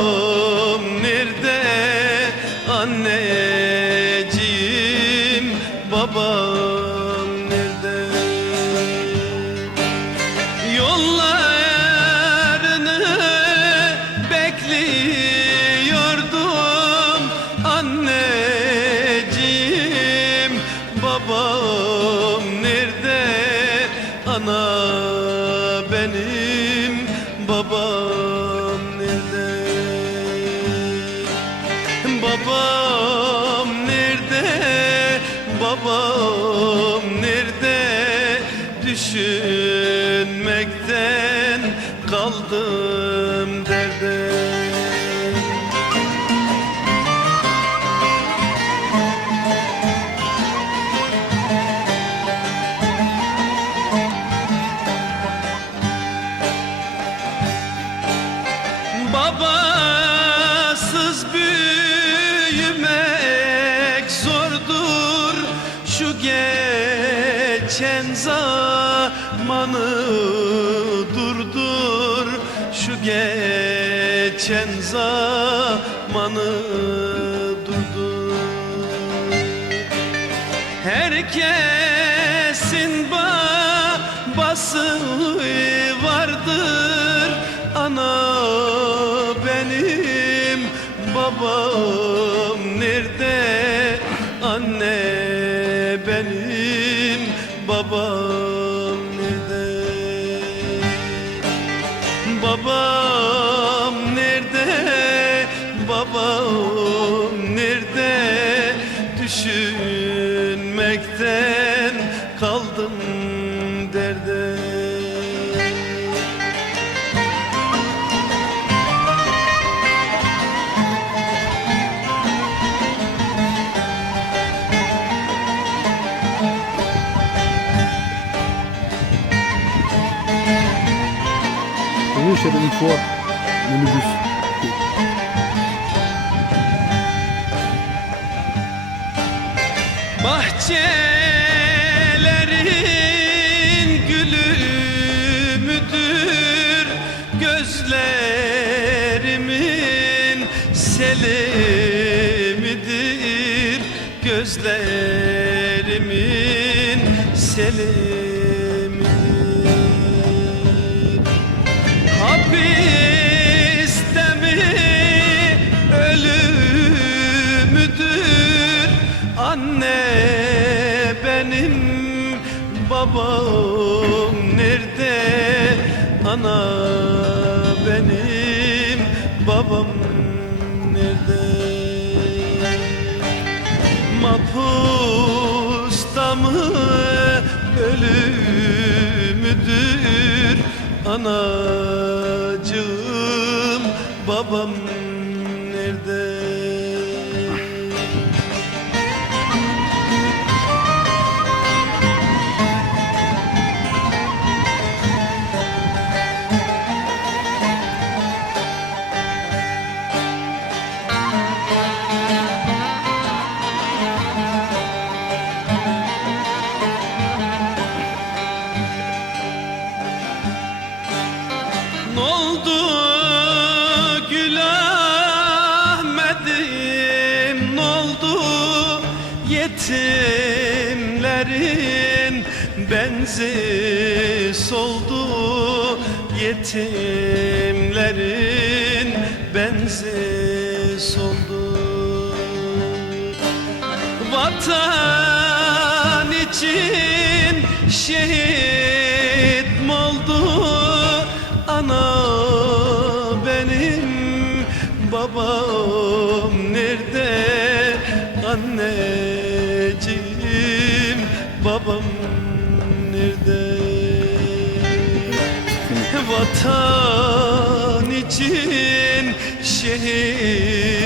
Oh. Babam nerede? Düşünmekten kaldım derde. Babasız geçen zamanı durdur. Şu geçen zamanı durdur. Herkesin babası vardır. Ana benim babam babam nerede Babam nerede? Babam nerede? Düşünmekten Une fois, minibus. Bahçelerin gülü müdür Gözlerimin seli midir Gözlerimin seli Hapiste mi ölümüdür Anne benim babam nerede? Ana benim babam nerede? Mapusta mı ölümüdür Anacığım babam nerede yetimlerin benzi soldu yetimlerin benzi soldu Vatan için şehit oldu? Ana benim babam nerede babam nerede? Vatan için şehit